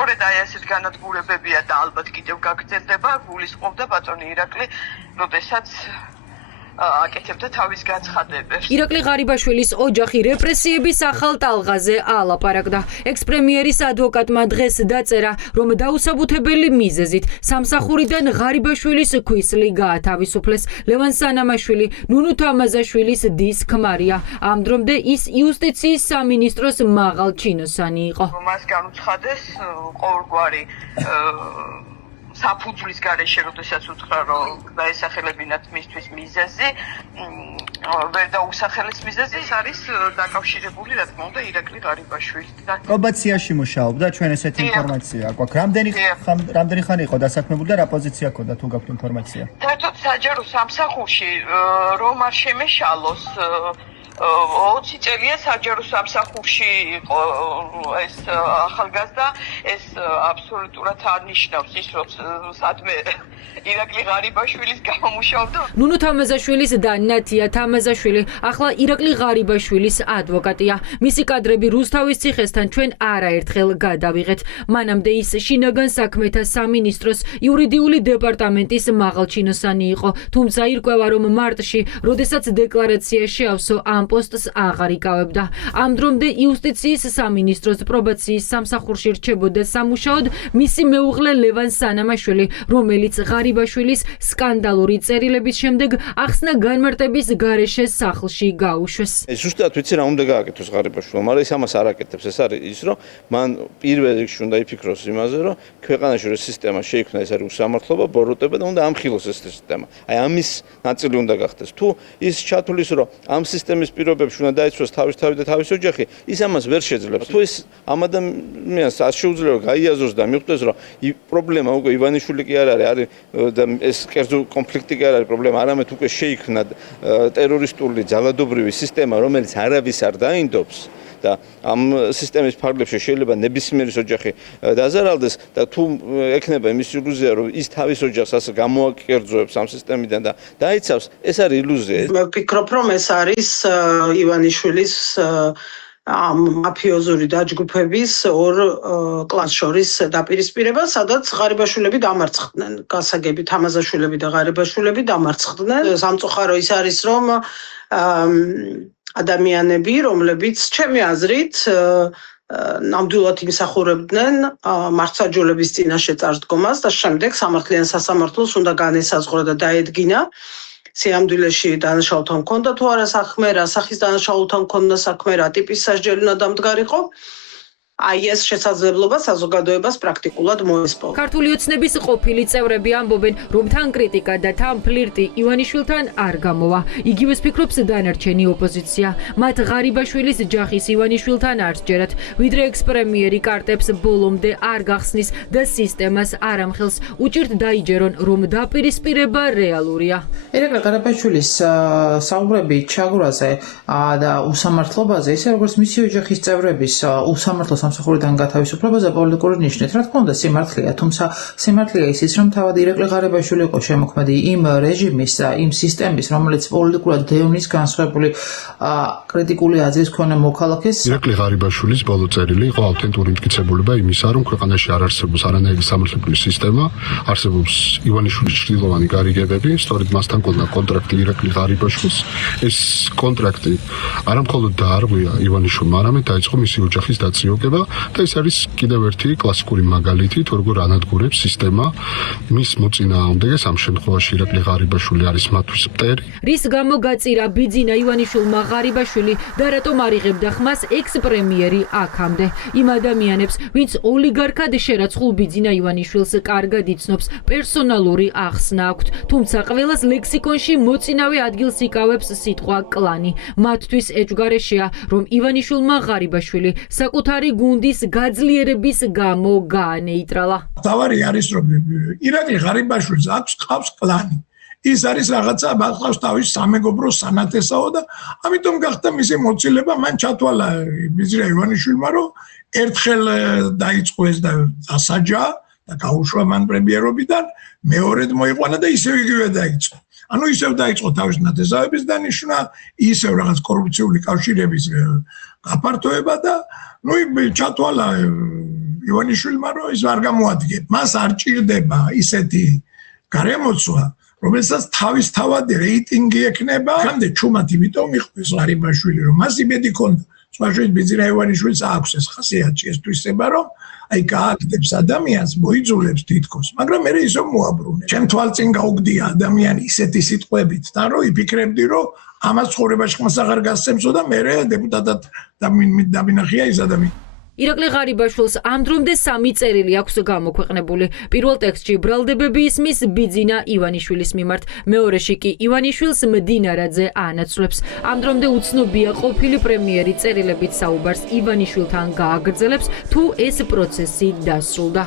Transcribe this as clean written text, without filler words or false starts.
სწორედ აი ასეთ განადგურებებია და ალბათ კიდევ გაგრძელდება, გულისხმობდა ბატონი ირაკლი, როდესაც აკეთებდა თავის განცხადებებს. ირაკლი ღარიბაშვილის ოჯახი რეპრესიების ახალ ტალღაზე ალაპარაკდა. ექს-პრემიერის ადვოკატმა დღეს დაწერა, რომ დაუსაბუთებელი მიზეზით სამსახურიდან ღარიბაშვილის ქვისლი გაათავისუფლეს. ლევან სანამაშვილი ნუნუ თამაზაშვილის დის ქმარია. ამ დრომდე ის იუსტიციის სამინისტროს მაღალ ჩინოსანი იყო. მას განუცხადეს ყოველგვარი საფუძვლის გარეშე, როდესაც უთხრა, რომ დაესახელებინათ მისთვის მიზეზი, ვერ დაუსახელეს მიზეზი, ეს არის დაკავშირებული, რა თქმა უნდა, ირაკლი ღარიბაშვილთან. პრობაციაში მუშაობდა, ჩვენ ესეთი ინფორმაცია აქვს. რამდენი ხანი იყო დასაქმებული და რა პოზიცია ჰქონდა, თუ გაქვთ ინფორმაცია? საერთოდ საჯარო სამსახურში რომ არ შემეშალოს 20 წელია საჯარო სამსახურში იყო ეს ახალგაზრდა, ეს აბსოლუტურად არნიშნავს ის, რომ სადმე ირაკლი ღარიბაშვილის გამომუშავდა. ნუნუ თამაზაშვილის და ნათია თამაზაშვილი ახლა ირაკლი ღარიბაშვილის ადვოკატია. მისი კადრები რუსთავის ციხესთან ჩვენ არაერთხელ გადავიღეთ. მანამდე ის შინაგან საქმეთა სამინისტროს იურიდიული დეპარტამენტის მაღალჩინოსანი იყო, თუმცა ირკვევა, რომ მარტში, როდესაც დეკლარაცია შეავსო, ამ პოსტს აღარ იკავებდა. ამ დრომდე იუსტიციის სამინისტროს პრობაციის სამსახურში რჩებოდა სამუშაოდ მისი მეუღლე ლევან სანამაშვილი, რომელიც ღარიბაშვილის სკანდალური წერილების შემდეგ ახსნა განმარტების გარეშე სახლში გაუშვეს. ზუსტად ვიცი რა უნდა გააკეთოს ღარიბაშვილმა, მაგრამ ის ამას არ აკეთებს. ეს არის ის, რომ მან პირველ რიგში უნდა იფიქროს იმაზე, რომ ქვეყანაში რო სისტემა შეიქმნა, ეს არის უსამართლობა, ბოროტება და უნდა ამხილოს ეს სისტემა. აი ამის ნაწილი უნდა გახდეს. თუ ის ჩათulis, რომ ამ სისტემის პირობებში უნდა დაიცვას თავის თავი და თავის ოჯახი, ის ამას ვერ შეძლებს. თუ ის ამ ადამიანს არ შეუძლია გაიაზროს და მიხვდეს, რომ პრობლემა უკვე ივანიშვილი კი არ არის და ეს კერძო კონფლიქტი კი არ არის პრობლემა, არამედ უკვე შეიქმნა ტერორისტული ძალადობრივი სისტემა, რომელიც არავის არ დაინდობს და ამ სისტემის ფარგლებში შეიძლება ნებისმიერი ოჯახი დაზარალდეს და თუ ექნება იმის ილუზია, რომ ის თავის ოჯახს ასე გამოაკერძოებს ამ სისტემიდან და დაიცავს, ეს არის ილუზია. ვფიქრობ, რომ ეს არის ივანიშვილის მაფიოზური დაჯგუფების ორ კლასს შორის დაპირისპირება, სადაც ღარიბაშვილები დამარცხდნენ, გასაგები თამაზაშვილები და ღარიბაშვილები დამარცხდნენ. სამწუხარო ის არის, რომ ადამიანები, რომლებიც ჩემი აზრით ნამდვილად იმსახურებდნენ მართლმსაჯულების წინაშე წარდგომას და შემდეგ სამართლიან სასამართლოს უნდა განესაზღვრა და დაედგინა სიამდვილეში დანაშაულთან მქონდა თუ არა საქმე, რა სახის დანაშაულთან მქონდა საქმე, რა ტიპის სასჯელი უნდა დამდგარიყო. აი ეს შესაძლებლობა საზოგადოებას პრაქტიკულად მოესპოვა. ქართული ოცნების ყოფილი წევრები ამბობენ, რომ თან კრიტიკა და თან ფლირტი ივანიშვილთან არ გამოვა. იგივეს ფიქრობს დანარჩენი ოპოზიცია. მათ ღარიბაშვილის ჯახის ივანიშვილთან არ სჯერათ, ვიდრე ექს-პრემიერი კარტებს ბოლომდე არ გახსნის და სისტემას არ ამხელს. უჭირთ დაიჯერონ, რომ დაპირისპირება რეალურია. ირაკლი ღარიბაშვილის საუბრები ჩაგვრაზე და უსამართლობაზე, ისე როგორც მისი ოჯახის წევრების უსამართლო სამსახურიდან გათავისუფლებაზე პოლიტიკური ნიშნით, რა თქმა უნდა, სიმართლეა, თუმცა სიმართლეა ისიც, რომ თავად ირაკლი ღარიბაშვილი იყო შემოქმედი იმ რეჟიმის და იმ სისტემის, რომელიც პოლიტიკურად დევნის განსხვავებული კრიტიკული აზრის მქონე მოქალაქეს. ირაკლი ღარიბაშვილის ბოლო წერილი იყო ავთენტური მტკიცებულება იმისა, რომ ქვეყანაში არ არსებობს არანაირი სამართლებრივი სისტემა, არსებობს ივანიშვილის ჭრილოვანი გარიგებები, სწორედ მასთან ჰქონდა კონტრაქტი ირაკლი ღარიბაშვილს. ეს კონტრაქტი არა მხოლოდ დაარღვია ივანიშვილმა, არამედ დაიწყო მისი ოჯახის დაწიოგება. და ეს არის კიდევ ერთი კლასიკური მაგალითი, თუ როგორ ანადგურებს სისტემა მის მოწინააღმდეგეს, ამ შემთხვევაში ირაკლი ღარიბაშვილი არის მათთვის მტერი. რის გამო გაწირა ბიძინა ივანიშვილმა ღარიბაშვილი და რატომ არ იღებდა ხმას ექს-პრემიერი აქამდე? იმ ადამიანებს, ვინც ოლიგარქად შერაცხულ ბიძინა ივანიშვილს კარგად იცნობს, პერსონალური ახსნა აქვთ, თუმცა ყველას ლექსიკონში მოწინავე ადგილს იკავებს სიტყვა კლანი. მათთვის ეჭვგარეშეა, რომ ივანიშვილმა ღარიბაშვილი საკუთარი გუნდის გაძლიერების გამო გაანეიტრალა. თავარი არის, რომ ირაკლი ღარიბაშვილს აქვს კლანი. ის არის რაღაცა მართავს თავის სამეგობრო სანათესაო და ამიტომ გახდა მისი მოცილება, მან ჩათვალა ბიძინა ივანიშვილმა, რომ ერთხელ დაიწყო ეს და დასაჯა და გაუშვა მან პრემიერობიდან, მეორედ მოიყვანა და ისევ იგივე დაიწყო. ანუ ისევ დაიწყო თავის ნათესავების დანიშვნა, ისევ რაღაც კორუფციული კავშირების გაფართოება და ჩათვალა ივანიშვილმა რომ ის არ გამოადგეთ. მას არ ჭირდება ისეთი გარემოცვა, რომელსაც თავისთავად რეიტინგი ექნება. ხამდე ჩუმად იმიტომ მიყვეს ღარიბაშვილი, რომ მას იმედი ქონდა. სხვაშორის ბიძინა ივანიშვილს აქვს ეს ხასიათი, ეს თვისება, რომ აი გააკეთებს ადამიანს, მოიძულებს თითქოს, მაგრამ მე ისო მოაბრუნე. ჩემ თვალწინ გაუგდია ადამიანი ისეთი სიტყვებით, და რომ იფიქრებდი, რომ ამას ცხოვრებაში ხმას აღარ გასცემსო და მე დეპუტატად დამინახია ის ადამიანი. ირაკლი ღარიბაშვილს ამ დრომდე 3 წერილი აქვს გამოქვეყნებული. პირველ ტექსტში ბრალდებები ისმის ბიძინა ივანიშვილის მიმართ, მეორეში კი ივანიშვილს მდინარაძე ანაცვლებს. ამ დრომდე უცნობია ყოფილი პრემიერი წერილებით საუბარს ივანიშვილთან გააგრძელებს, თუ ეს პროცესი დასრულდა.